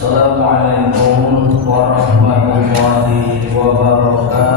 Assalamualaikum warahmatullahi wabarakatuh.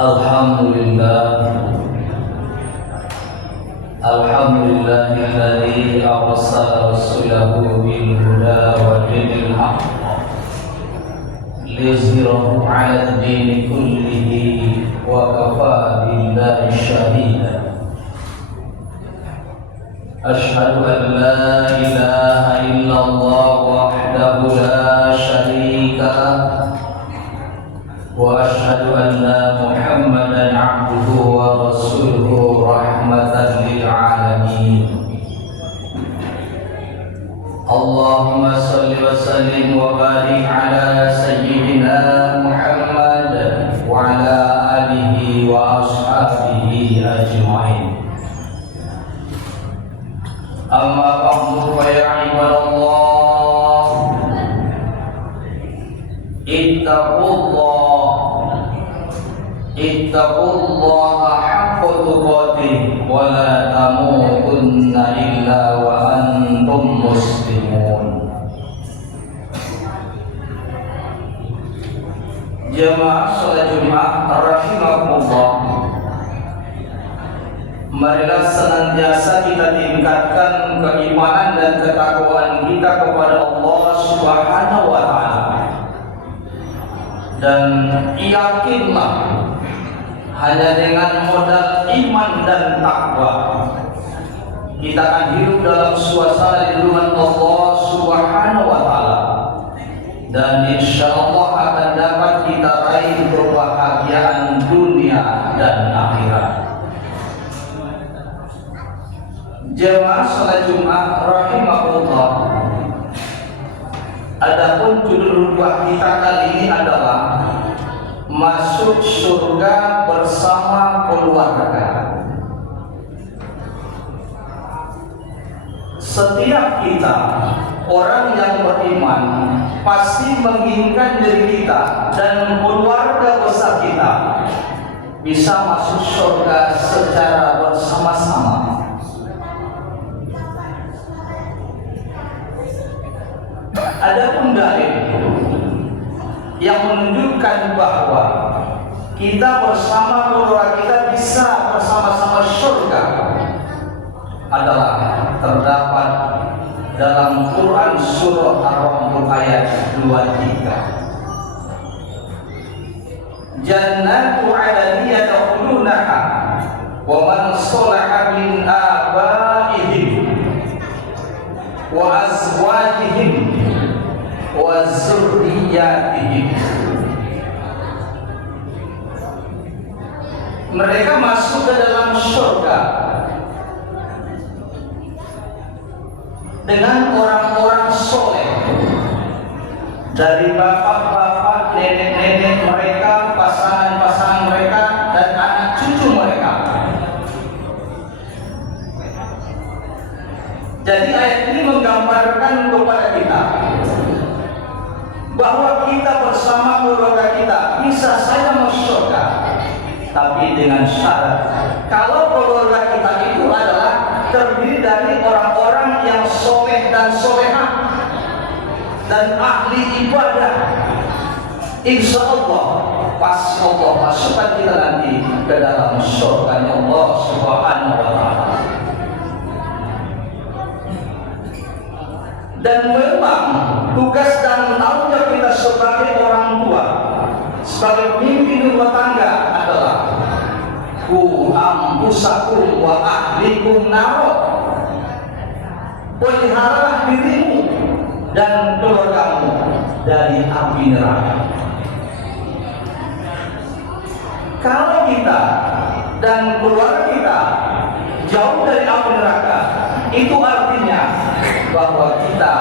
Alhamdulillahilladzi arsala rasulahu bil huda wa dinil haqq liyuzhirahu 'ala ad-din kullihi wa kafaa billahi shahida. Asyhadu an la ilaha illallah wahdahu la syarika lah wa asyhadu anna Muhammadan 'abduhu wa rasuluhu rahmatan lil 'alamin. Allahumma shalli wa sallim wa barik ala sayyidina Muhammad wa ala alihi wa ashabihi ajma'in. Amma ba'du fa ya ibadallah, ittaqullaha haqqa tuqatih wa la tamutunna illa wa antum muslimun. Jamaah salat Jumat rahimakumullah, marilah senantiasa kita tingkatkan keimanan dan ketakwaan kita kepada Allah Subhanahu wa taala. Dan yakinlah, hanya dengan modal iman dan takwa kita akan hidup dalam suasana lindungan Allah Subhanahu wa taala, dan insyaallah akan dapat kita raih kebahagiaan dunia dan akhirat. Jemaah salat Jumat rahimahullah, adapun judul khutbah kita kali ini adalah masuk surga bersama keluarga. Setiap kita, orang yang beriman, pasti menginginkan diri kita dan keluarga besar kita bisa masuk surga secara bersama-sama. Adapun dalil yang menunjukkan bahwa kita bersama keluarga kita bisa bersama-sama surga adalah terdapat dalam Quran surah Ar-Rum ayat 23. Jannatu 'adnin yadkhulunaha wa man shalaha min abaihim wa azwajihim wa zurriyatihim. Mereka masuk ke dalam surga dengan orang-orang soleh, dari bapak-bapak, nenek-nenek mereka, pasangan-pasangan mereka, dan anak cucu mereka. Jadi ayat ini menggambarkan kepada kita bahwa kita bersama keluarga kita bisa saja masuk surga, tapi dengan syarat kalau keluarga kita itu adalah terdiri dari orang-orang yang soleh dan solehah dan ahli ibadah. Insya Allah pasti Allah masukkan kita nanti ke dalam surganya Allah Subhanahu wa taala. Dan memang tugas dan tanggung jawab kita sebagai orang tua, sebagai pemimpin rumah tangga adalah ku anfusakum wa ahlikum nar. Peliharalah dirimu dan keluargamu dari api neraka. Kalau kita dan keluarga kita jauh dari api neraka, itu artinya bahwa kita,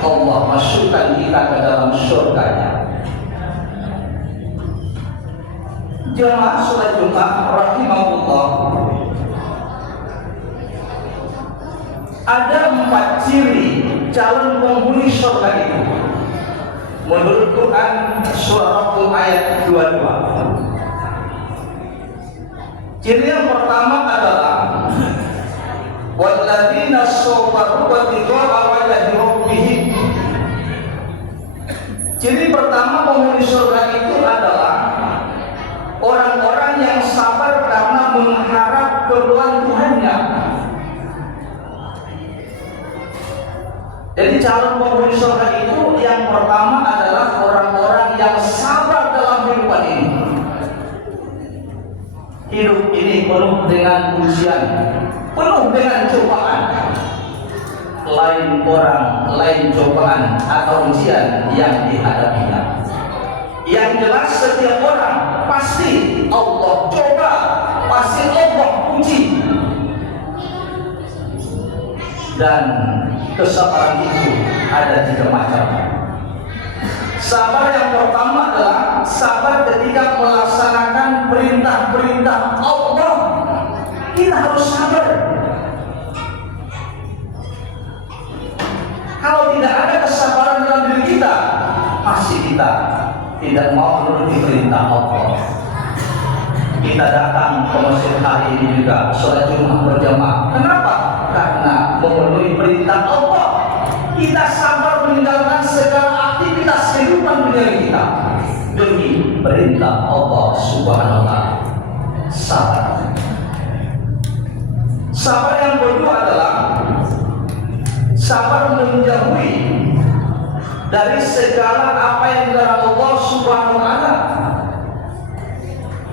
Allah masukkan kita ke dalam surganya. Jemaah salat Jumat rahimahullah, ada 4 ciri calon penghuni surga itu menurut Quran surah Rum ayat 22. Ciri yang pertama adalah walladzina sabaru wa tiqa'a wajhi rabbihim. Ciri pertama penghuni surga itu adalah orang-orang sabar karena mengharap keridhaan Tuhannya. Jadi calon penghuni surga itu yang pertama adalah orang-orang yang sabar dalam kehidupan ini. Hidup ini penuh dengan ujian, penuh dengan cobaan. Lain orang, lain cobaan atau ujian yang dihadapinya. Yang jelas setiap orang pasti Allah coba, pasti Allah uji. Dan kesabaran itu ada 3 macam. Sabar yang pertama adalah sabar ketika melaksanakan perintah-perintah Allah. Kita harus sabar. Kalau tidak ada kesabaran dalam diri kita, pasti kita tidak mau menuruti perintah Allah. Kita datang ke masjid hari ini juga sholat Jumat berjamaah. Kenapa? Karena memenuhi perintah Allah. Kita sabar meninggalkan segala aktivitas kehidupan dunia kita demi perintah Allah Subhanahu wa Ta'ala. Sabar. Sabar yang kedua adalah sabar menjauhi dari segala apa yang dilarang Allah Subhanahu wa Ta'ala.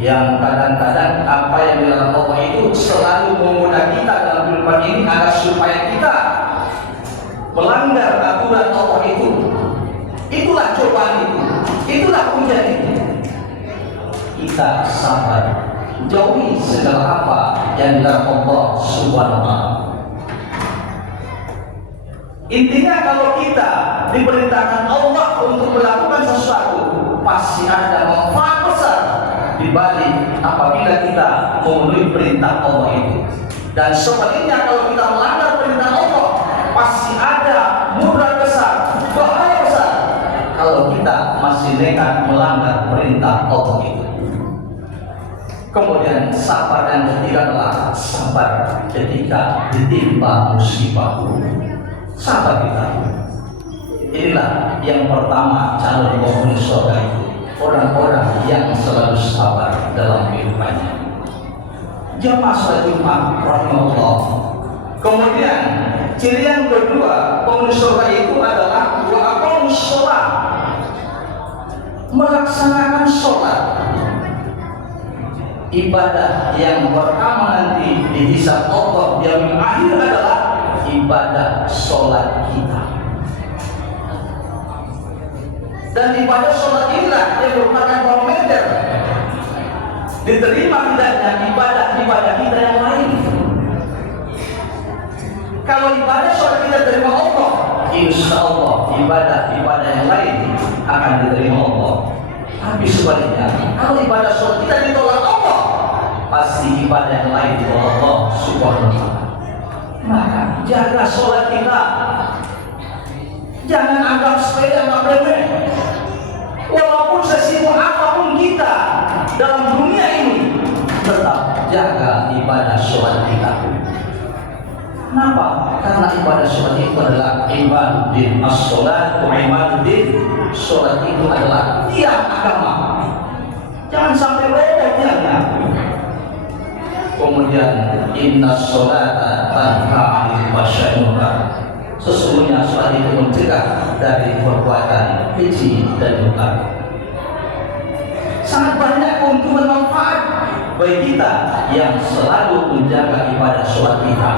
Yang kadang-kadang apa yang dilarang Allah itu selalu menggoda kita dalam kehidupan ini agar supaya kita melanggar aturan Allah itu. Itulah cobaan itu, itulah ujian itu. Kita sabar, jauhi segala apa yang dilarang Allah Subhanahu wa Ta'ala. Intinya kalau kita diperintahkan Allah untuk melakukan sesuatu, pasti ada manfaat besar di balik apabila kita memenuhi perintah Allah itu. Dan sebaliknya kalau kita melanggar perintah Allah, pasti ada mudarat besar, bahaya besar kalau kita masih nekat melanggar perintah Allah itu. Kemudian sabar yang ketiga adalah sabar ketika ditimpa musibah. Sabar kita. Inilah yang pertama calon penghuni surga itu. Orang-orang yang selalu sabar dalam kehidupannya. Jamaah salat Jumat rahimahullah. Kemudian ciri yang kedua penghuni surga itu adalah wa aqamus shalah. Melaksanakan sholat. Ibadah yang pertama nanti dihisab Allah yang akhir adalah ibadah sholat kita. Dan ibadah sholat inilah yang merupakan barometer diterima tidaknya ibadah kita yang lain. Kalau ibadah sholat kita diterima Allah, insya Allah ibadah yang lain akan diterima Allah. Tapi sebaliknya, kalau ibadah sholat kita ditolak Allah, pasti ibadah yang lain ditolak Allah Subhanahu wa Ta'ala. Maka jaga sholat kita. Jangan anggap sepele, anggap remeh. Walaupun sesibuk apapun kita dalam dunia ini, tetap jaga ibadah sholat kita. Kenapa? Karena ibadah sholat itu adalah ibadah as-sholat wa ibadah sholat itu adalah tiang agama. Jangan sampai lewat tiangnya. Kemudian inna sholata tanha 'anil fahsya'i wal munkar. Sesungguhnya sholat itu mencegah dari perbuatan keji dan munkar. Sangat banyak keuntungan manfaat bagi kita yang selalu menjaga ibadah sholat kita.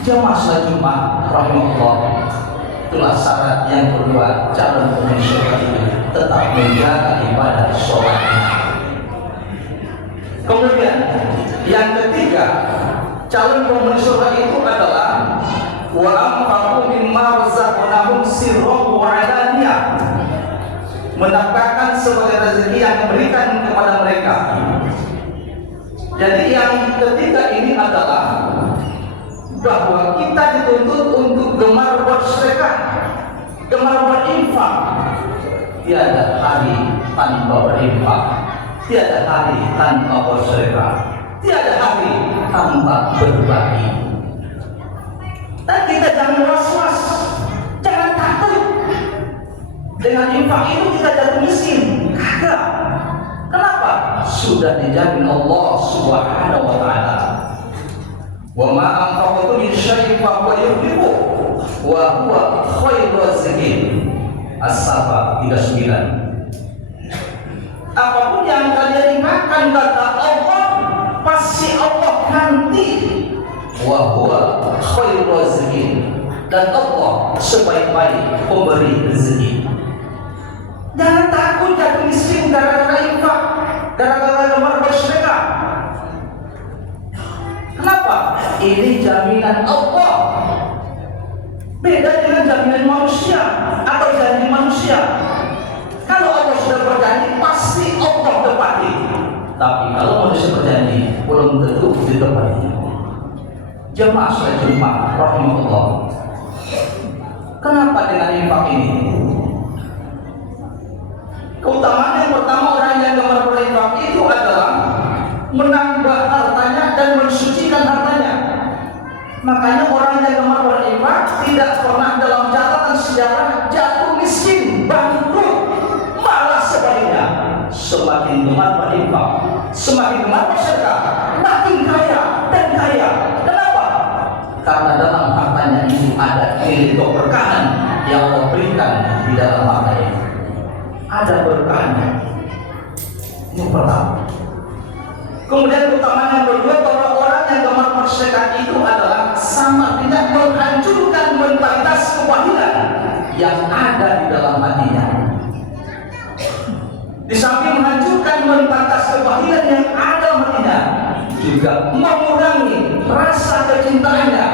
Jamaah salat Jumat rahimahullah, itulah syarat yang kedua calon penghuni surga itu tetap menjaga ibadah sholat. Kemudian yang ketiga calon penghuni surga itu adalah wa anfaqu mimma razaqnahum sirran wa 'alaniyah, menafkahkan sebagai rezeki yang diberikan kepada mereka. Jadi yang ketiga ini adalah bahwa kita dituntut untuk gemar bersedekah, gemar berinfak. Tiada hari tanpa berinfak, tiada hari tanpa bersedekah, tiada hari tanpa berbagi. Dan kita jangan was-was, jangan takut dengan infak itu kita jatuh miskin. Kagak. Kenapa? Sudah dijamin Allah Subhanahu wa taala. Wa ma anfaqtu min syai'in fa huwa yuhibbu wa huwa khairur raziqin. As-Safa 39. Apapun yang kalian makan kata Allah, pasti Allah ganti. Wa huwa khairur raziqin. Dan Allah sebaik-baik pemberi rezeki. Jangan takut jatuh miskin gara-gara infak, gara-gara lemar bersedekah. Kenapa? Ini jaminan Allah. Beda dengan jaminan manusia atau janji manusia. Kalau Allah sudah berjanji, pasti Allah tepati. Tapi kalau manusia berjanji, belum tentu ditepati. Jemaah sholat Jumat rahimahullah. Kenapa dengan infak ini? Keutamaan yang pertama orang yang gemar berinfak itu adalah menambah hartanya dan mensucikan hartanya. Makanya orang yang gemar berinfak tidak pernah dalam catatan sejarah jatuh miskin, bangkrut, malah sebaliknya. Semakin gemar berinfak, semakin gemar bersedekah, makin kaya dan kaya. Kenapa? Karena dalam hartanya itu ada nilai keberkahan yang Allah berikan di dalam hartanya. Ada berkahnya. Ini pertama. Kemudian keutamaan yang kedua, bahwa orang yang gemar bersedekah itu adalah sama tidak menghancurkan mentalitas kebahilan yang ada di dalam hatinya. Di samping menghancurkan mentalitas kebahilan yang ada hatinya, juga mengurangi rasa kecintaannya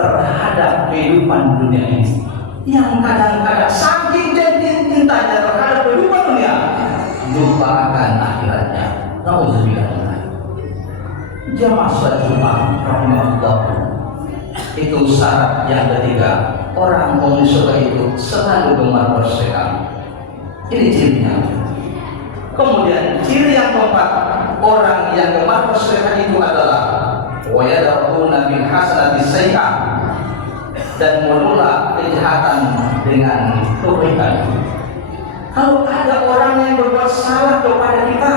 terhadap kehidupan dunia ini. Yang kadang-kadang saking cintanya terhadap kehidupan dunia, lupakan akhiratnya. Nauzubillah. Jamaah sholat Jumat rahimahullah. Itu syarat yang ketiga. Orang penghuni surga itu selalu gemar bersedekah. Ini cirinya. Kemudian ciri yang keempat, orang yang gemar bersedekah itu adalah wa yadra'una bil hasanati sayyi'ah, dan menolak kejahatan dengan kebaikan. Kalau ada orang yang berbuat salah kepada kita,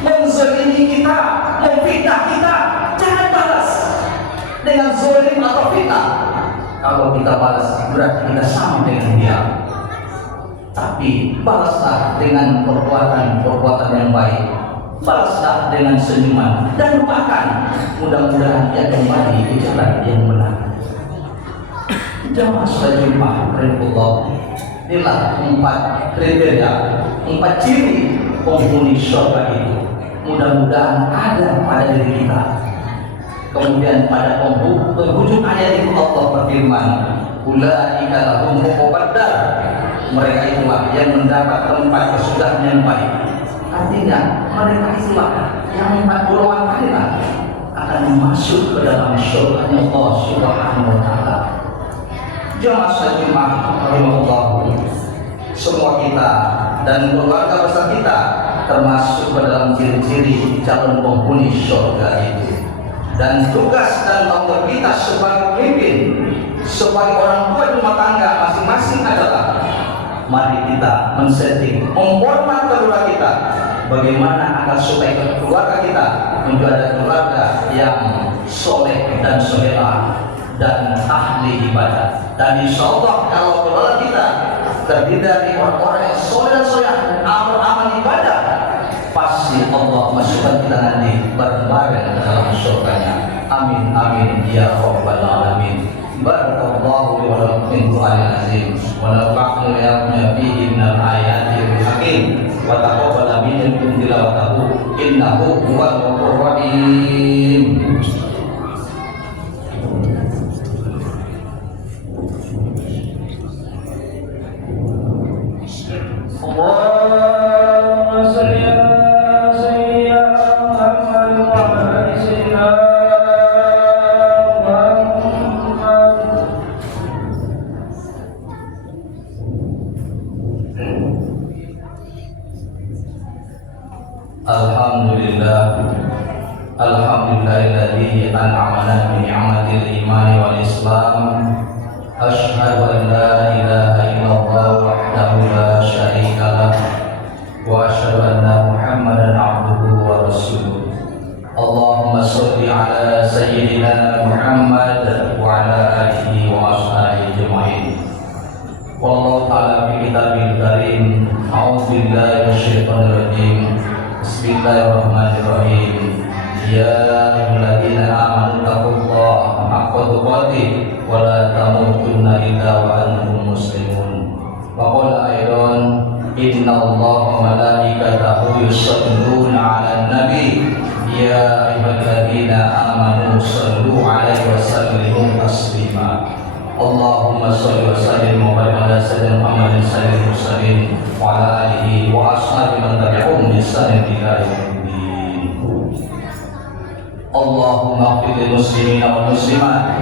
menzalimi kita, memfitnah kita, jangan balas dengan zalim atau fitnah. Kalau kita balas, berarti kita sama dengan dia. Tapi balaslah dengan perbuatan yang baik. Balaslah dengan senyuman dan lupakan. Mudah-mudahan dia kembali ke jalan yang benar. Jamaah sholat Jumat rahimahullah. Inilah 4 kriteria, 4 ciri penghuni surga itu. Mudah-mudahan ada pada diri kita. Kemudian pada penghujung ayat itu Allah berfirman, ulaika lahum uqubad dar. Mereka itulah yang mendapat tempat kesudahan yang baik. Artinya mereka itulah yang 4 golongan tadi akan masuk ke dalam surga Allah Subhanahu wa taala. Jamaah sholat Jumat rahimahullah, semua kita dan keluarga besar kita termasuk ke dalam ciri-ciri calon penghuni surga itu. Dan tugas dan tanggung jawab kita sebagai pemimpin, sebagai orang tua rumah tangga masing-masing adalah mari kita men-setting, memformat keluarga kita bagaimana agar supaya keluarga kita menjadi keluarga yang soleh dan solehah dan ahli ibadah. Dan insya Allah kalau keluarga kita terdiri dari orang-orang yang soleh dan soleh, amal ibadah, pasti Allah masukkan kita nanti bareng-bareng dalam surganya. Amin amin ya rabbal alamin. Barakallahu li wa lakum fil Qur'anil azim wa nafa'ani ya fihi min al-ayatil hakim wa taqabbal minkum tilawatahu innahu huwal ghafurur rahim. Alhamdulillahilladzi an'amana bi ni'matil iman wal islam. Asyhadu an la ilaha illallah wahdahu la syarika lah wa asyhadu anna Muhammadan Bismillahirrahmanirrahim. Ya ayyuhalladzina amanu taqullaha haqqa tuqatih wa la tamutunna illa wa antum muslimun. Wa qala aidan innallaha wa malaikatahu yusholluna 'alan nabi ya ayyuhalladzina amanu shallu 'alaihi wa sallimu taslima. Allahumma shalli wa sallim wa barik ala sayyidina Muhammadin sayyidil mursalin wa ala alihi wa ashabihi man tabi'ahum bi ihsanin ila yaumiddin. Allahumma ighfir lil muslimina wal muslimat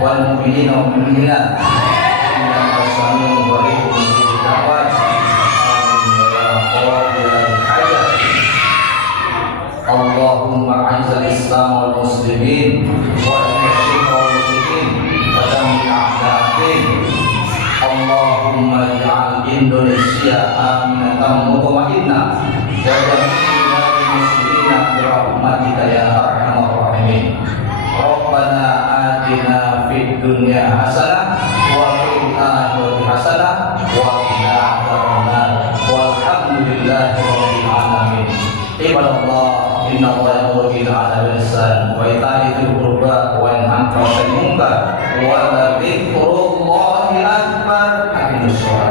wal mu'minina wal mu'minat innaka samii'un qaribun mujibud da'wat. Amin ya rabbal hajat. Allahumma a'izzal islam wal muslimin wa asyirka wal musyrikin wa dammir a'da'id. Allahumma ij'al Indonesia aminatan mutmainnah wa jami'al muslimina bi rahmatika ya arhamar rahimin. Rabbana atina fid dunya hasanah wa fil akhirati hasanah wa qina adzabannar. Walhamdulillahi rabbil alamin. Ibadallah, innallaha ya'muru bil 'adli wal ihsan wa ita'i dzil qurba wa yanha 'anil munkar wa la dzikrullahi akbar. Aqimus shalah.